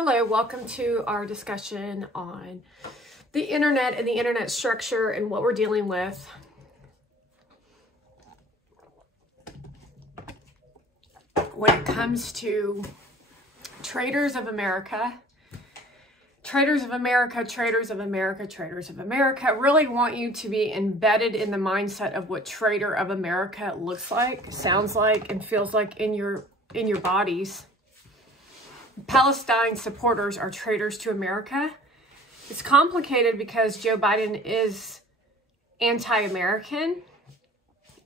Hello, welcome to our discussion on the internet and the internet structure and what we're dealing with. When it comes to traders of America, traders of America, traders of America, traders of America, really want you to be embedded in the mindset of what trader of America looks like, sounds like, and feels like in your bodies. Palestine supporters are traitors to America. It's complicated because Joe Biden is anti-American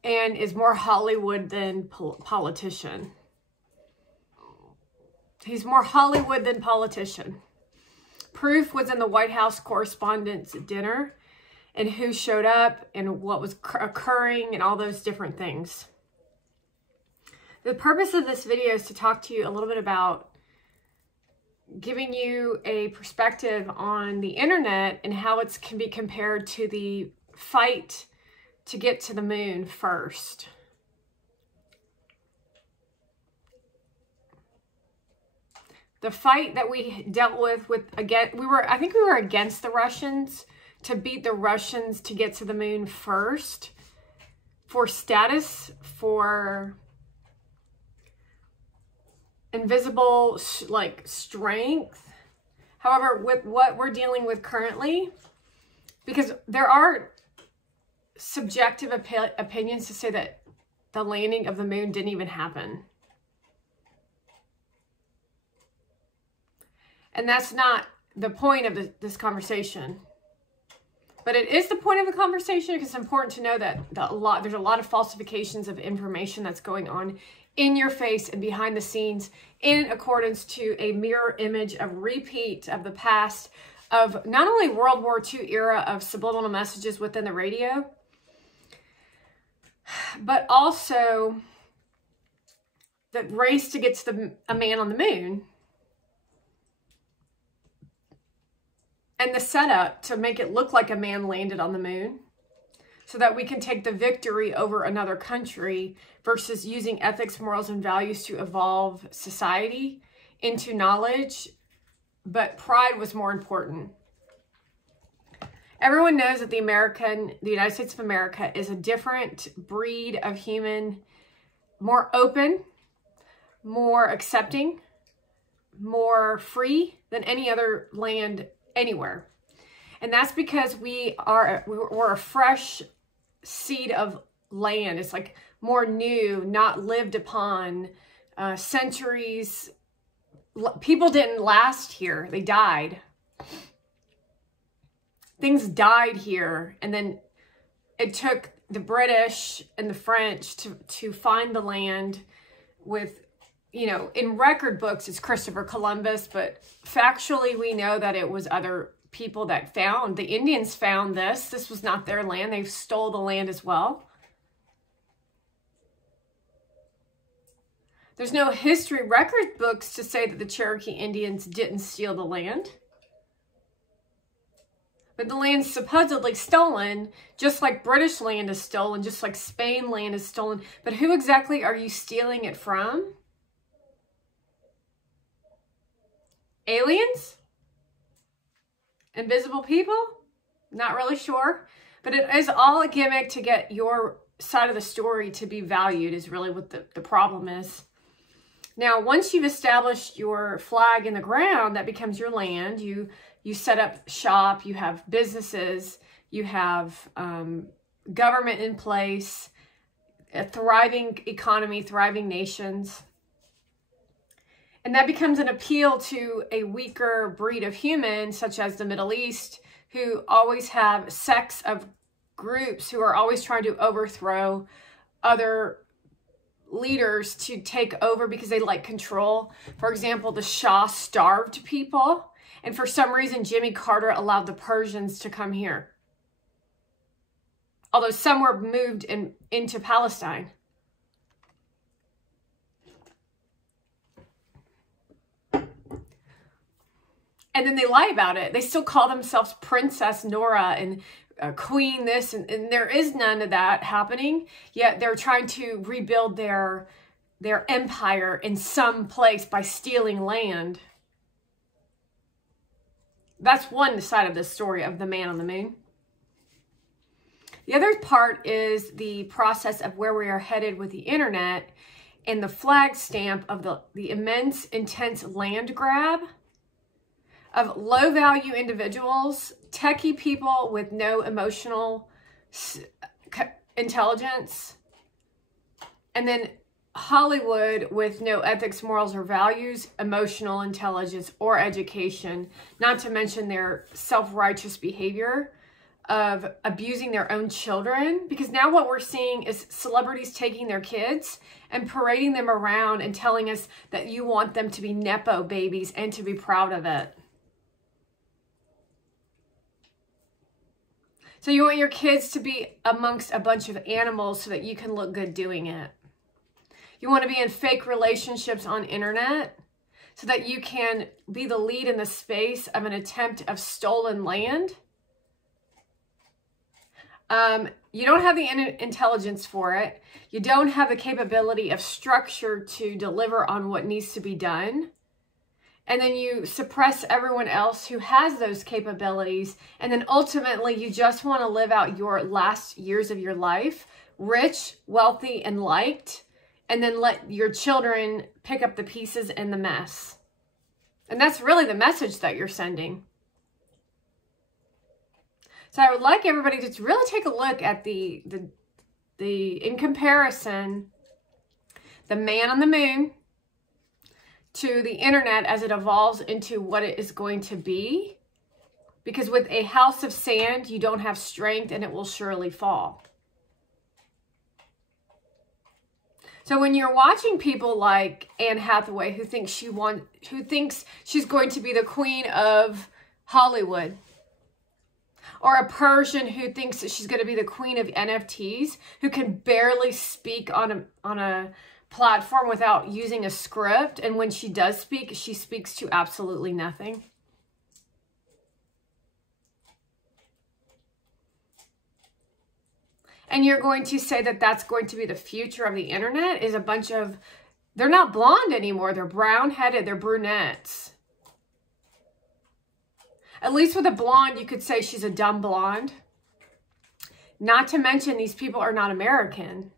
and is more Hollywood than politician. He's more Hollywood than politician. Proof was in the White House Correspondents' Dinner and who showed up and what was occurring and all those different things. The purpose of this video is to talk to you a little bit about giving you a perspective on the internet and how it can be compared to the fight to get to the moon first. The fight that we dealt with again, I think we were against the Russians to beat the Russians to get to the moon first for status, for invisible strength. However, with what we're dealing with currently, because there are subjective opinions to say that the landing of the moon didn't even happen. And that's not the point of this conversation. But it is the point of the conversation because it's important to know that there's a lot of falsifications of information that's going on in your face and behind the scenes in accordance to a mirror image of repeat of the past of not only World War II era of subliminal messages within the radio, but also the race to get to a man on the moon and the setup to make it look like a man landed on the moon, so that we can take the victory over another country versus using ethics, morals, and values to evolve society into knowledge. But pride was more important. Everyone knows that the United States of America is a different breed of human, more open, more accepting, more free than any other land anywhere. And that's because we're a fresh seed of land. It's like more new, not lived upon, centuries. People didn't last here. They died. Things died here. And then it took the British and the French to find the land with, in record books, it's Christopher Columbus, but factually we know that it was other people that found. The Indians found this. This was not their land. They stole the land as well. There's no history record books to say that the Cherokee Indians didn't steal the land. But the land's supposedly stolen, just like British land is stolen, just like Spain land is stolen. But who exactly are you stealing it from? Aliens? Invisible people? Not really sure. But it is all a gimmick to get your side of the story to be valued is really what the problem is. Now, once you've established your flag in the ground, that becomes your land. You set up shop, you have businesses, you have government in place, a thriving economy, thriving nations. And that becomes an appeal to a weaker breed of human, such as the Middle East, who always have sects of groups who are always trying to overthrow other leaders to take over because they like control. For example, the Shah starved people, and for some reason, Jimmy Carter allowed the Persians to come here. Although some were moved into Palestine. And then they lie about it. They still call themselves Princess Nora and Queen this, and there is none of that happening. Yet they're trying to rebuild their empire in some place by stealing land. that's one side of the story of the man on the moon. The other part is the process of where we are headed with the internet and the flag stamp of the immense, intense land grab of low-value individuals, techie people with no emotional intelligence, and then Hollywood with no ethics, morals, or values, emotional intelligence, or education, not to mention their self-righteous behavior of abusing their own children. Because now what we're seeing is celebrities taking their kids and parading them around and telling us that you want them to be Nepo babies and to be proud of it. So you want your kids to be amongst a bunch of animals so that you can look good doing it. You want to be in fake relationships on internet so that you can be the lead in the space of an attempt of stolen land. You don't have the intelligence for it. You don't have the capability of structure to deliver on what needs to be done. And then you suppress everyone else who has those capabilities. And then ultimately, you just want to live out your last years of your life, rich, wealthy, and liked. And then let your children pick up the pieces in the mess. And that's really the message that you're sending. So I would like everybody to really take a look at in comparison, the man on the moon to the internet as it evolves into what it is going to be. Because with a house of sand, you don't have strength and it will surely fall. So when you're watching people like Anne Hathaway, who thinks she's going to be the queen of Hollywood, or a Persian who thinks that she's going to be the queen of NFTs, who can barely speak on a platform without using a script, and when she does speak, she speaks to absolutely nothing. And you're going to say that that's going to be the future of the internet, is a bunch of, they're not blonde anymore, they're brown-headed, they're brunettes. At least with a blonde, you could say she's a dumb blonde. Not to mention, these people are not American.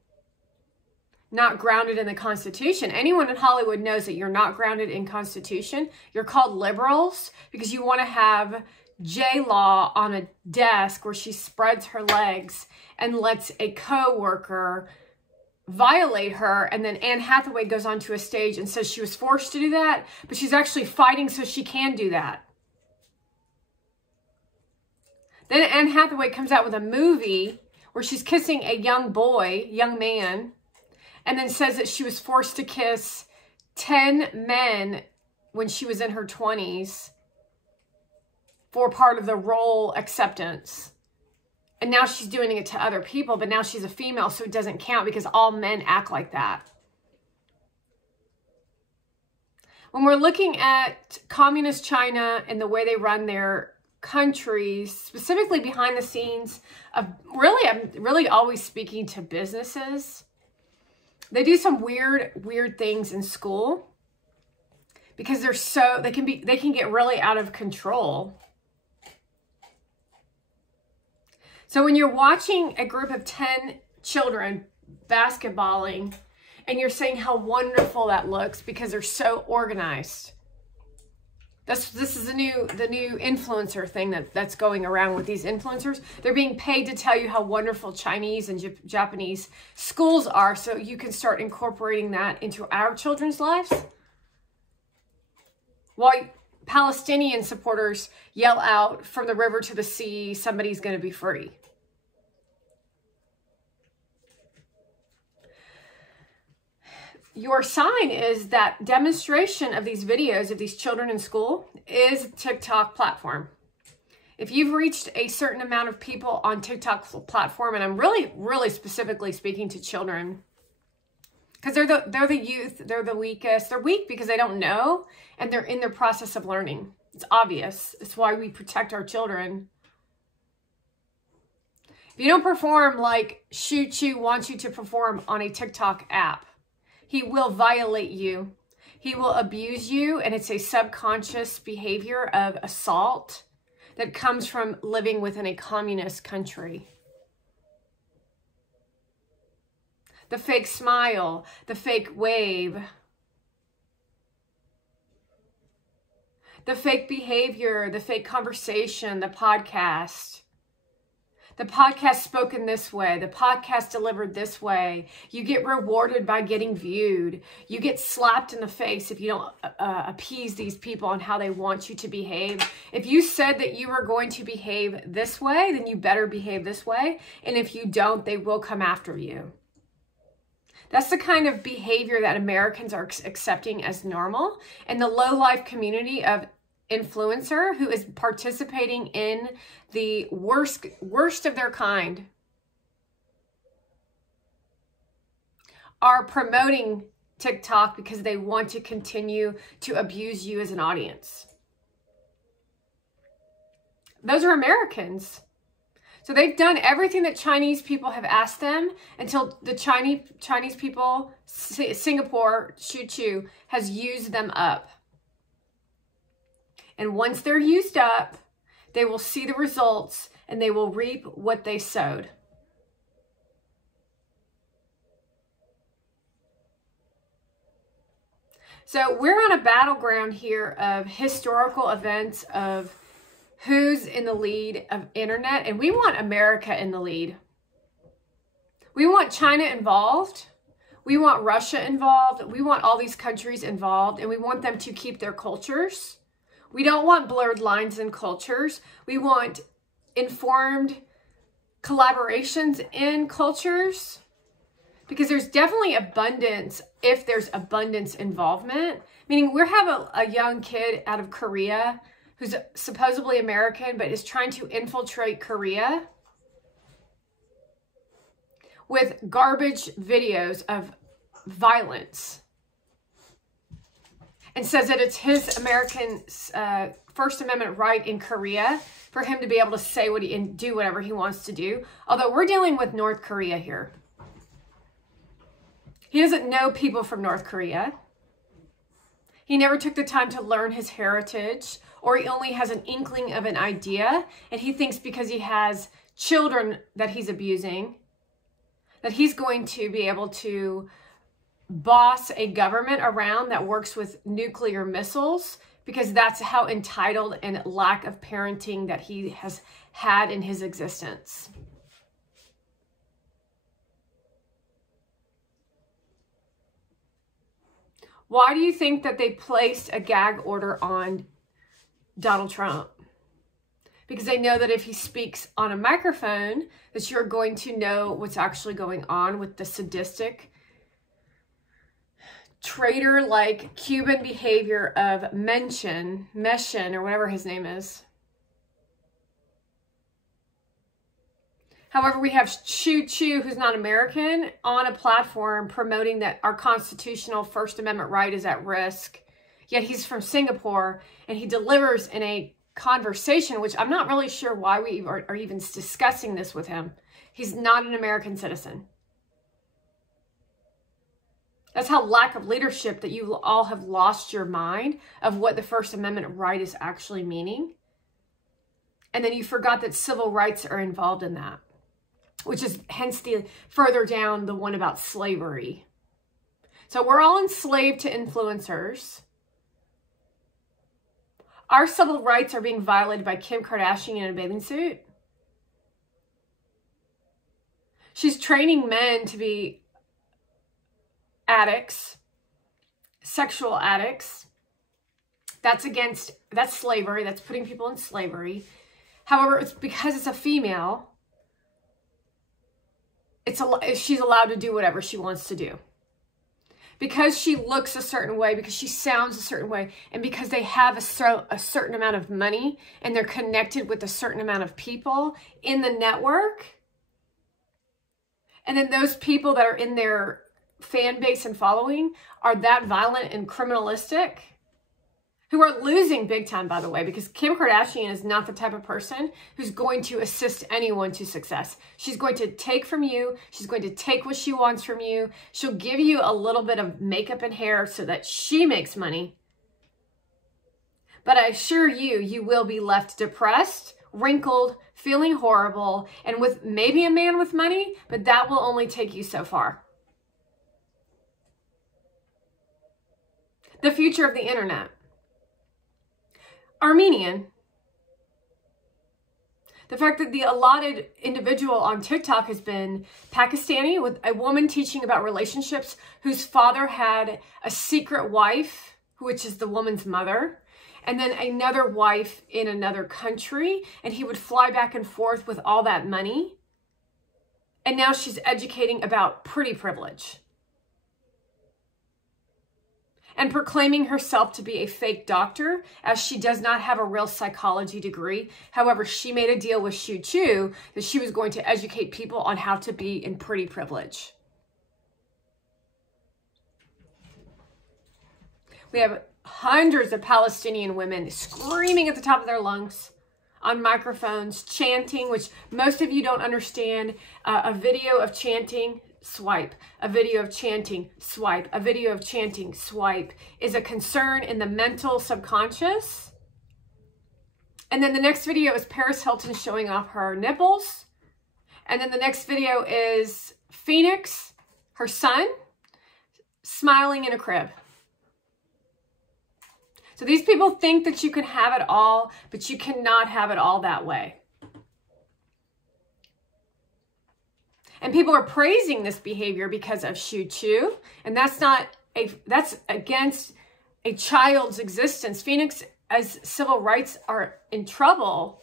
Not grounded in the Constitution. Anyone in Hollywood knows that you're not grounded in Constitution. You're called liberals because you want to have J-Law on a desk where she spreads her legs and lets a co-worker violate her. And then Anne Hathaway goes onto a stage and says she was forced to do that, but she's actually fighting so she can do that. Then Anne Hathaway comes out with a movie where she's kissing a young man, and then says that she was forced to kiss 10 men when she was in her 20s for part of the role acceptance. And now she's doing it to other people, but now she's a female, so it doesn't count because all men act like that. When we're looking at communist China and the way they run their countries, specifically behind the scenes of I'm really always speaking to businesses. They do some weird things in school because they can get really out of control. So when you're watching a group of 10 children basketballing and you're saying how wonderful that looks because they're so organized. This is the new influencer thing that's going around with these influencers. They're being paid to tell you how wonderful Chinese and Japanese schools are so you can start incorporating that into our children's lives. While Palestinian supporters yell out from the river to the sea, somebody's going to be free. Your sign is that demonstration of these videos of these children in school is TikTok platform. If you've reached a certain amount of people on TikTok platform, and I'm really specifically speaking to children, because they're the youth, they're the weakest. They're weak because they don't know, and they're in their process of learning. It's obvious. It's why we protect our children. If you don't perform like Shu Chu wants you to perform on a TikTok app, he will violate you. He will abuse you, and it's a subconscious behavior of assault that comes from living within a communist country. The fake smile, the fake wave, the fake behavior, the fake conversation, the podcast spoken this way, the podcast delivered this way. You get rewarded by getting viewed. You get slapped in the face if you don't appease these people on how they want you to behave. If you said that you were going to behave this way, then you better behave this way. And if you don't, they will come after you. That's the kind of behavior that Americans are accepting as normal. And the low-life community of influencer who is participating in the worst of their kind are promoting TikTok because they want to continue to abuse you as an audience. Those are Americans. So they've done everything that Chinese people have asked them until the Chinese people, Singapore, Shu has used them up. And once they're used up, they will see the results and they will reap what they sowed. So we're on a battleground here of historical events, of who's in the lead of internet, and we want America in the lead. We want China involved. We want Russia involved. We want all these countries involved, and we want them to keep their cultures. We don't want blurred lines in cultures. We want informed collaborations in cultures, because there's definitely abundance if there's abundance involvement. Meaning we have a young kid out of Korea who's supposedly American but is trying to infiltrate Korea with garbage videos of violence, and says that it's his American First Amendment right in Korea for him to be able to say what and do whatever he wants to do. Although we're dealing with North Korea here. He doesn't know people from North Korea. He never took the time to learn his heritage, or he only has an inkling of an idea, and he thinks because he has children that he's abusing, that he's going to be able to boss a government around that works with nuclear missiles, because that's how entitled and lack of parenting that he has had in his existence. Why do you think that they placed a gag order on Donald Trump? Because they know that if he speaks on a microphone, that you're going to know what's actually going on with the sadistic, traitor-like Cuban behavior of Meshin, or whatever his name is. However, we have Chu, who's not American, on a platform promoting that our constitutional First Amendment right is at risk. Yet he's from Singapore, and he delivers in a conversation, which I'm not really sure why we are even discussing this with him. He's not an American citizen. That's how lack of leadership that you all have lost your mind of what the First Amendment right is actually meaning. And then you forgot that civil rights are involved in that, which is hence the further down the one about slavery. So we're all enslaved to influencers. Our civil rights are being violated by Kim Kardashian in a bathing suit. She's training men to be addicts, sexual addicts. That's slavery. That's putting people in slavery. However, it's because it's a female, she's allowed to do whatever she wants to do. Because she looks a certain way, because she sounds a certain way, and because they have a certain amount of money and they're connected with a certain amount of people in the network. And then those people that are in their fan base and following are that violent and criminalistic, who are losing big time, by the way, because Kim Kardashian is not the type of person who's going to assist anyone to success. She's going to take from you. She's going to take what she wants from you. She'll give you a little bit of makeup and hair so that she makes money. But I assure you, you will be left depressed, wrinkled, feeling horrible, and with maybe a man with money, but that will only take you so far. The future of the internet. Armenian. The fact that the allotted individual on TikTok has been Pakistani, with a woman teaching about relationships whose father had a secret wife, which is the woman's mother, and then another wife in another country, and he would fly back and forth with all that money. And now she's educating about pretty privilege. And proclaiming herself to be a fake doctor, as she does not have a real psychology degree. However, she made a deal with Shu Chu that she was going to educate people on how to be in pretty privilege. We have hundreds of Palestinian women screaming at the top of their lungs on microphones, chanting, which most of you don't understand. A video of chanting, swipe. A video of chanting, swipe. A video of chanting, swipe is a concern in the mental subconscious. And then the next video is Paris Hilton showing off her nipples. And then the next video is Phoenix, her son, smiling in a crib. So these people think that you can have it all, but you cannot have it all that way. And people are praising this behavior because of Shu Chu, and that's against a child's existence. Phoenix, as civil rights are in trouble,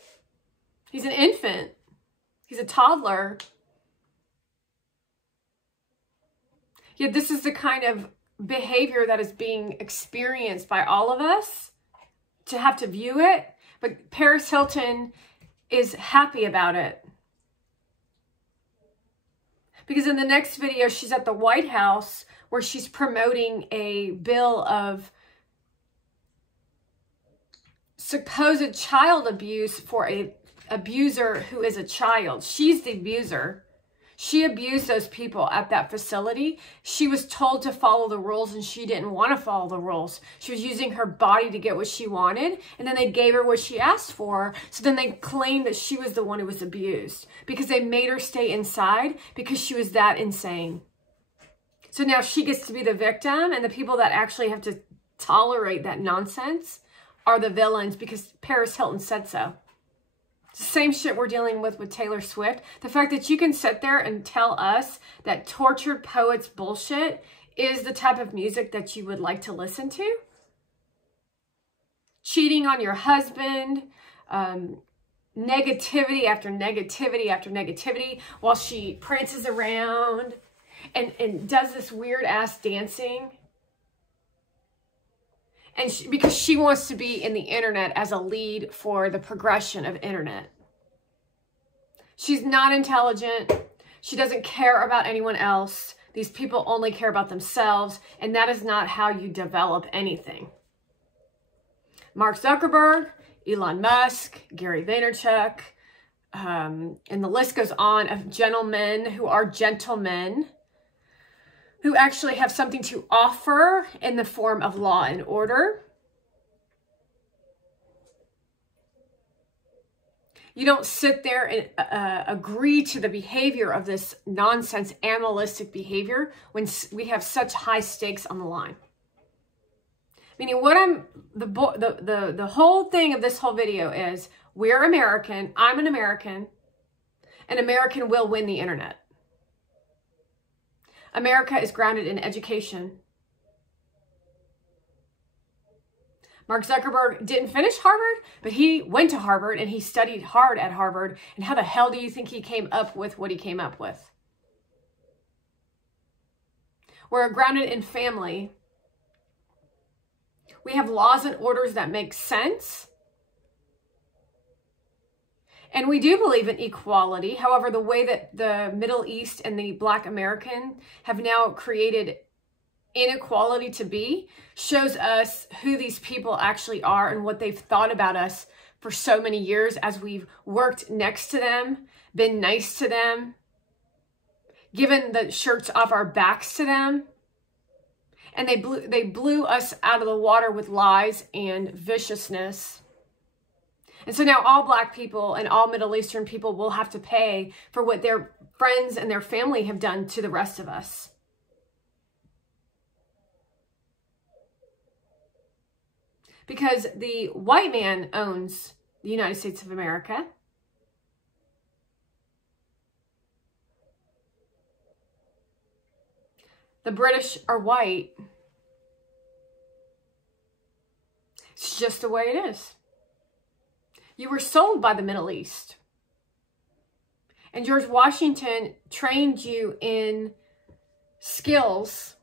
he's an infant. He's a toddler. Yet this is the kind of behavior that is being experienced by all of us, to have to view it. But Paris Hilton is happy about it. Because in the next video, she's at the White House where she's promoting a bill of supposed child abuse for an abuser who is a child. She's the abuser. She abused those people at that facility. She was told to follow the rules and she didn't want to follow the rules. She was using her body to get what she wanted, and then they gave her what she asked for. So then they claimed that she was the one who was abused because they made her stay inside because she was that insane. So now she gets to be the victim, and the people that actually have to tolerate that nonsense are the villains because Paris Hilton said so. Same shit we're dealing with Taylor Swift. The fact that you can sit there and tell us that tortured poets bullshit is the type of music that you would like to listen to. Cheating on your husband, negativity after negativity after negativity, while she prances around and does this weird ass dancing. And because she wants to be in the internet as a lead for the progression of internet. She's not intelligent. She doesn't care about anyone else. These people only care about themselves. And that is not how you develop anything. Mark Zuckerberg, Elon Musk, Gary Vaynerchuk, and the list goes on of gentlemen who are gentlemen, who actually have something to offer in the form of law and order. You don't sit there and agree to the behavior of this nonsense animalistic behavior when we have such high stakes on the line. Meaning the whole thing of this whole video is, we're American, I'm an American, and American will win the internet. America is grounded in education. Mark Zuckerberg didn't finish Harvard, but he went to Harvard and he studied hard at Harvard. And how the hell do you think he came up with what he came up with? We're grounded in family. We have laws and orders that make sense. And we do believe in equality. However, the way that the Middle East and the Black American have now created inequality to be shows us who these people actually are and what they've thought about us for so many years as we've worked next to them, been nice to them, given the shirts off our backs to them. And they blew us out of the water with lies and viciousness. And so now all Black people and all Middle Eastern people will have to pay for what their friends and their family have done to the rest of us. Because the white man owns the United States of America. The British are white. It's just the way it is. You were sold by the Middle East. And George Washington trained you in skills.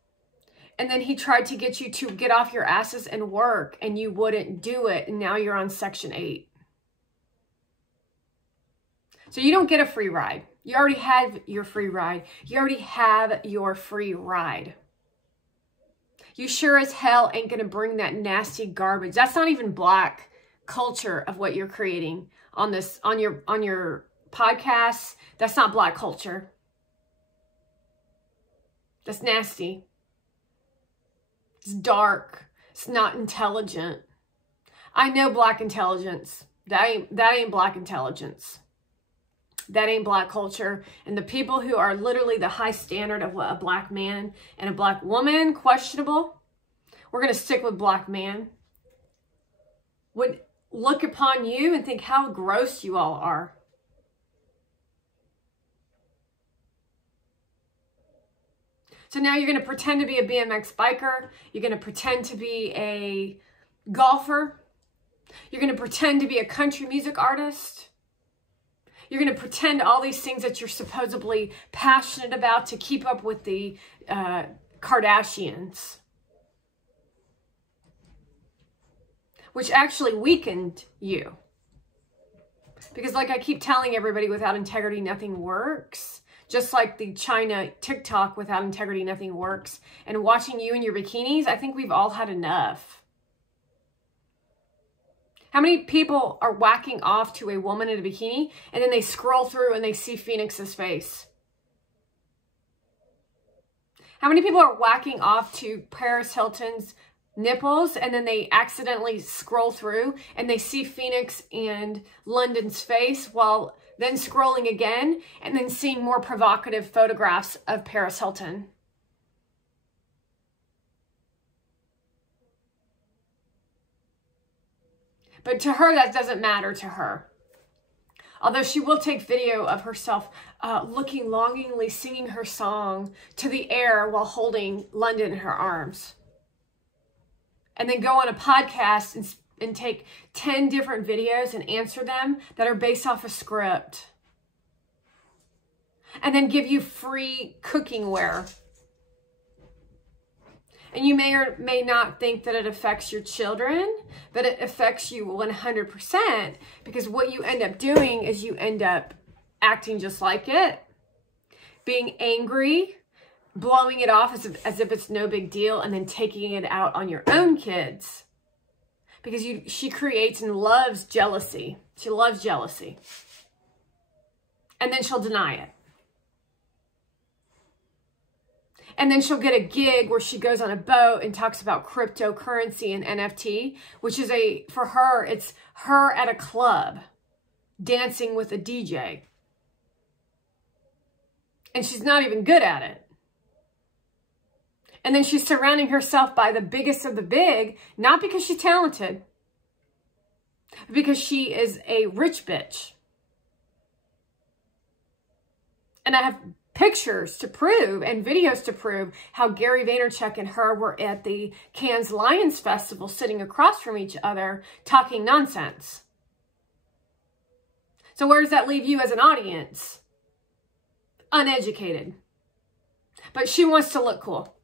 And then he tried to get you to get off your asses and work, and you wouldn't do it. And now you're on Section 8. So you don't get a free ride. You already have your free ride. You already have your free ride. You sure as hell ain't going to bring that nasty garbage. That's not even Black culture of what you're creating on this, on your podcasts. That's not Black culture. That's nasty. It's dark. It's not intelligent. I know Black intelligence. That ain't Black intelligence. That ain't Black culture. And the people who are literally the high standard of what a Black man and a Black woman, questionable, we're going to stick with Black man, would look upon you and think how gross you all are. So now you're going to pretend to be a BMX biker. You're going to pretend to be a golfer. You're going to pretend to be a country music artist. You're going to pretend all these things that you're supposedly passionate about to keep up with the Kardashians. Which actually weakened you. Because like I keep telling everybody, without integrity, nothing works. Just like the China TikTok, without integrity, nothing works. And watching you in your bikinis, I think we've all had enough. How many people are whacking off to a woman in a bikini and then they scroll through and they see Phoenix's face? How many people are whacking off to Paris Hilton's nipples and then they accidentally scroll through and they see Phoenix and London's face, while then scrolling again and then seeing more provocative photographs of Paris Hilton? But to her, that doesn't matter to her. Although she will take video of herself looking longingly, singing her song to the air while holding London in her arms. And then go on a podcast and take 10 different videos and answer them that are based off a script. And then give you free cooking wear. And you may or may not think that it affects your children, but it affects you 100%, because what you end up doing is you end up acting just like it, being angry, blowing it off as if it's no big deal, and then taking it out on your own kids. Because she creates and loves jealousy. She loves jealousy. And then she'll deny it. And then she'll get a gig where she goes on a boat and talks about cryptocurrency and NFT, which is for her, it's her at a club dancing with a DJ. And she's not even good at it. And then she's surrounding herself by the biggest of the big, not because she's talented, but because she is a rich bitch. And I have pictures to prove and videos to prove how Gary Vaynerchuk and her were at the Cannes Lions Festival sitting across from each other talking nonsense. So where does that leave you as an audience? Uneducated. But she wants to look cool.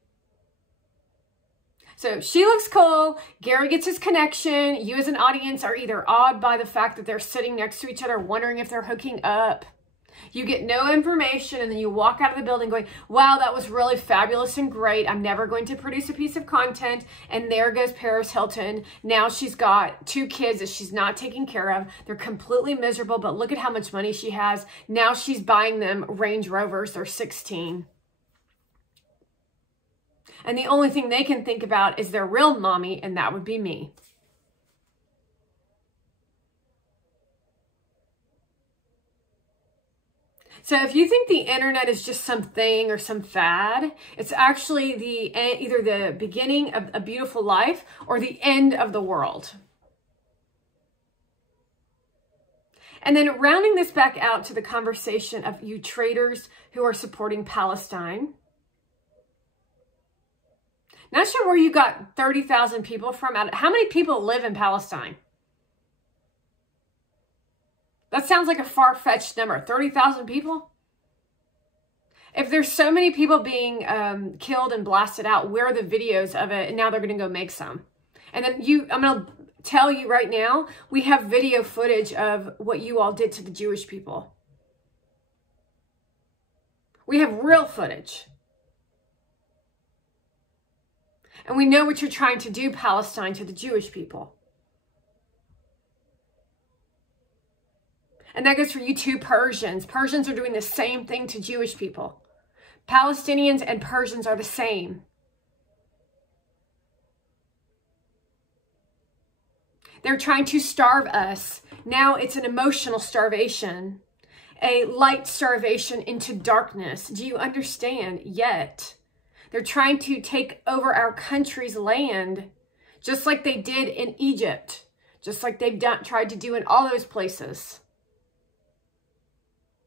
So she looks cool, Gary gets his connection, you as an audience are either awed by the fact that they're sitting next to each other wondering if they're hooking up. You get no information and then you walk out of the building going, wow, that was really fabulous and great. I'm never going to produce a piece of content. And there goes Paris Hilton. Now she's got 2 kids that she's not taking care of. They're completely miserable, but look at how much money she has. Now she's buying them Range Rovers. They're 16. And the only thing they can think about is their real mommy, and that would be me. So if you think the internet is just something or some fad, it's actually either the beginning of a beautiful life or the end of the world. And then rounding this back out to the conversation of you traitors who are supporting Palestine. Not sure where you got 30,000 people from. How many people live in Palestine? That sounds like a far-fetched number. 30,000 people? If there's so many people being killed and blasted out, where are the videos of it? And now they're going to go make some. And then I'm going to tell you right now, we have video footage of what you all did to the Jewish people. We have real footage. And we know what you're trying to do, Palestine, to the Jewish people. And that goes for you too, Persians. Persians are doing the same thing to Jewish people. Palestinians and Persians are the same. They're trying to starve us. Now it's an emotional starvation, a light starvation into darkness. Do you understand? Yet they're trying to take over our country's land, just like they did in Egypt, just like they've tried to do in all those places.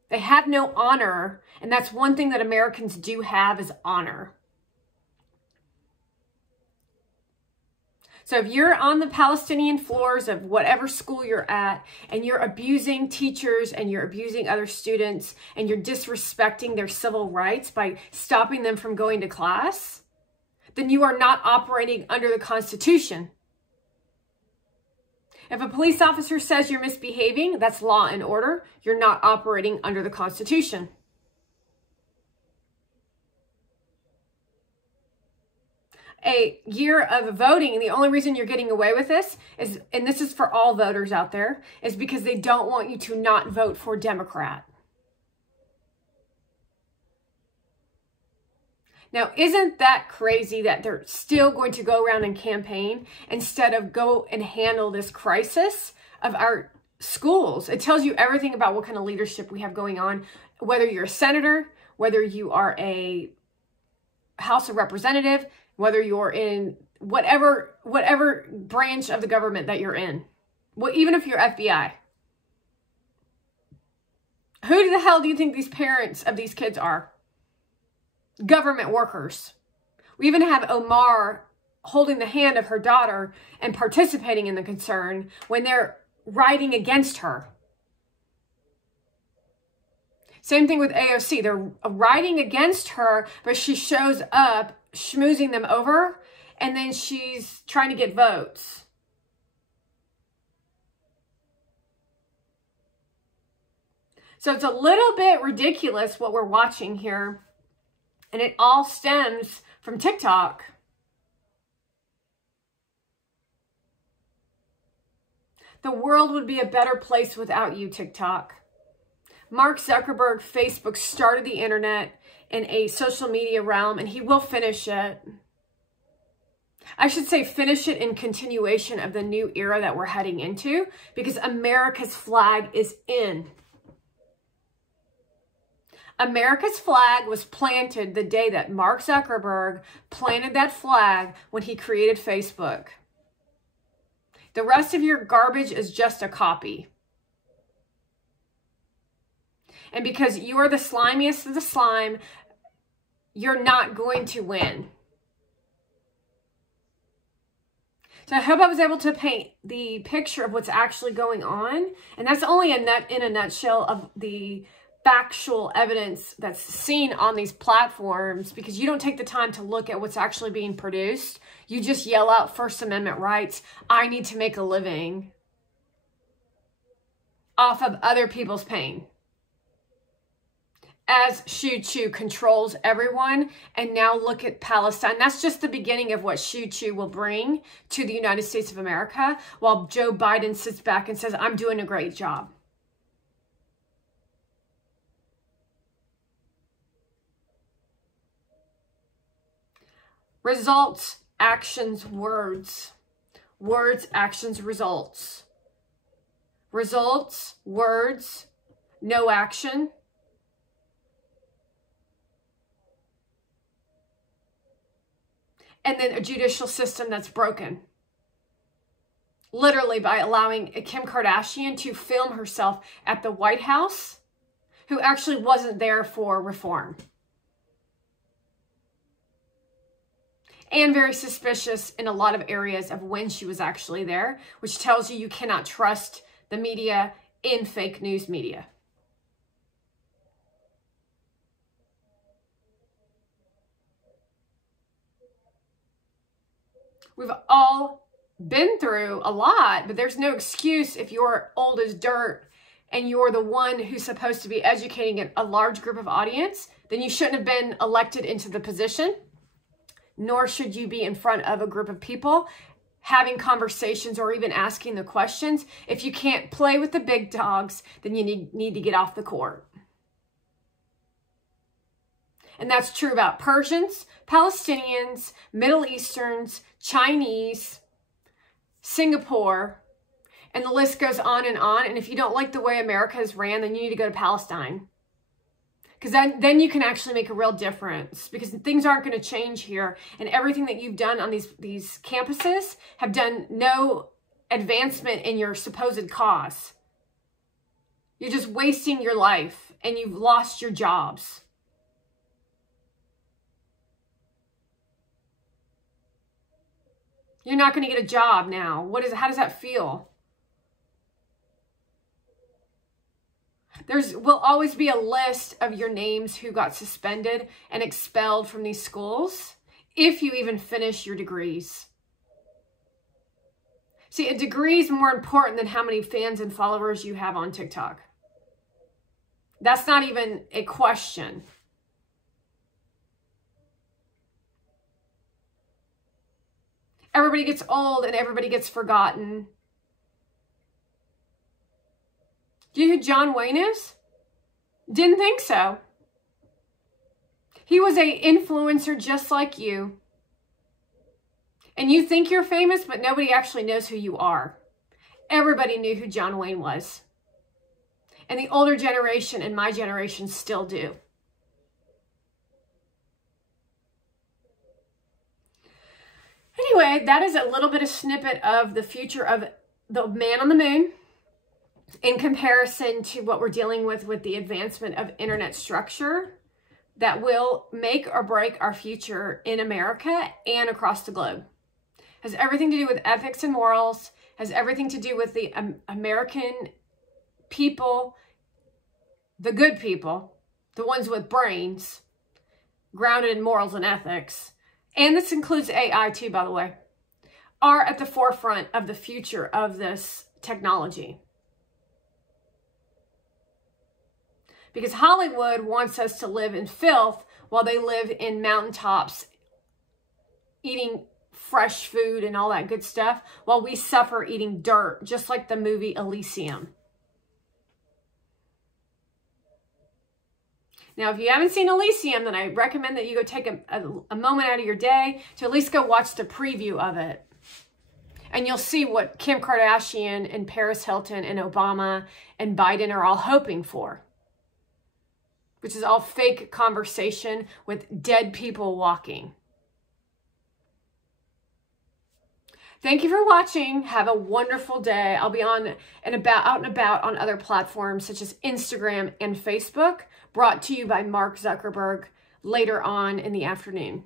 They have no honor, and that's one thing that Americans do have is honor. So if you're on the Palestinian floors of whatever school you're at, and you're abusing teachers and you're abusing other students and you're disrespecting their civil rights by stopping them from going to class, then you are not operating under the Constitution. If a police officer says you're misbehaving, that's law and order. You're not operating under the Constitution. A year of voting, and the only reason you're getting away with this is, and this is for all voters out there, is because they don't want you to not vote for Democrat. Now, isn't that crazy that they're still going to go around and campaign instead of go and handle this crisis of our schools? It tells you everything about what kind of leadership we have going on, whether you're a senator, whether you are a House of Representative, whether you're in whatever branch of the government that you're in. Well, even if you're FBI. Who the hell do you think these parents of these kids are? Government workers. We even have Omar holding the hand of her daughter and participating in the concern when they're writing against her. Same thing with AOC. They're writing against her, but she shows up schmoozing them over, and then she's trying to get votes. So it's a little bit ridiculous what we're watching here. And it all stems from TikTok. The world would be a better place without you, TikTok. Mark Zuckerberg, Facebook, started the internet in a social media realm, and he will finish it. I should say finish it in continuation of the new era that we're heading into, because America's flag is in. America's flag was planted the day that Mark Zuckerberg planted that flag when he created Facebook. The rest of your garbage is just a copy. And because you are the slimiest of the slime, you're not going to win. So I hope I was able to paint the picture of what's actually going on. And that's only in a nutshell of the factual evidence that's seen on these platforms, because you don't take the time to look at what's actually being produced. You just yell out First Amendment rights. I need to make a living off of other people's pain. As Shu Chu controls everyone, and now look at Palestine. That's just the beginning of what Shu Chu will bring to the United States of America, while Joe Biden sits back and says, I'm doing a great job. Results, actions, words. Words, actions, results. Results, words, no action. And then a judicial system that's broken. Literally by allowing Kim Kardashian to film herself at the White House, who actually wasn't there for reform. And very suspicious in a lot of areas of when she was actually there, which tells you cannot trust the media in fake news media. We've all been through a lot, but there's no excuse if you're old as dirt and you're the one who's supposed to be educating a large group of audience, then you shouldn't have been elected into the position, nor should you be in front of a group of people having conversations or even asking the questions. If you can't play with the big dogs, then you need to get off the court. And that's true about Persians, Palestinians, Middle Easterns, Chinese, Singapore, and the list goes on. And if you don't like the way America is ran, then you need to go to Palestine. Because then you can actually make a real difference, because things aren't going to change here. And everything that you've done on these campuses have done no advancement in your supposed cause. You're just wasting your life and you've lost your jobs. You're not going to get a job now. How does that feel? There will always be a list of your names who got suspended and expelled from these schools if you even finish your degrees. See, a degree is more important than how many fans and followers you have on TikTok. That's not even a question. Everybody gets old and everybody gets forgotten. Do you know who John Wayne is? Didn't think so. He was an influencer just like you. And you think you're famous, but nobody actually knows who you are. Everybody knew who John Wayne was. And the older generation and my generation still do. Anyway, that is a little bit of snippet of the future of the man on the moon in comparison to what we're dealing with the advancement of internet structure that will make or break our future in America and across the globe. Has everything to do with ethics and morals, has everything to do with the American people, the good people, the ones with brains, grounded in morals and ethics, and this includes AI too, by the way, are at the forefront of the future of this technology. Because Hollywood wants us to live in filth while they live in mountaintops, eating fresh food and all that good stuff, while we suffer eating dirt, just like the movie Elysium. Now, if you haven't seen Elysium, then I recommend that you go take a moment out of your day to at least go watch the preview of it. And you'll see what Kim Kardashian and Paris Hilton and Obama and Biden are all hoping for, which is all fake conversation with dead people walking. Thank you for watching. Have a wonderful day. I'll be out and about on other platforms such as Instagram and Facebook, brought to you by Mark Zuckerberg later on in the afternoon.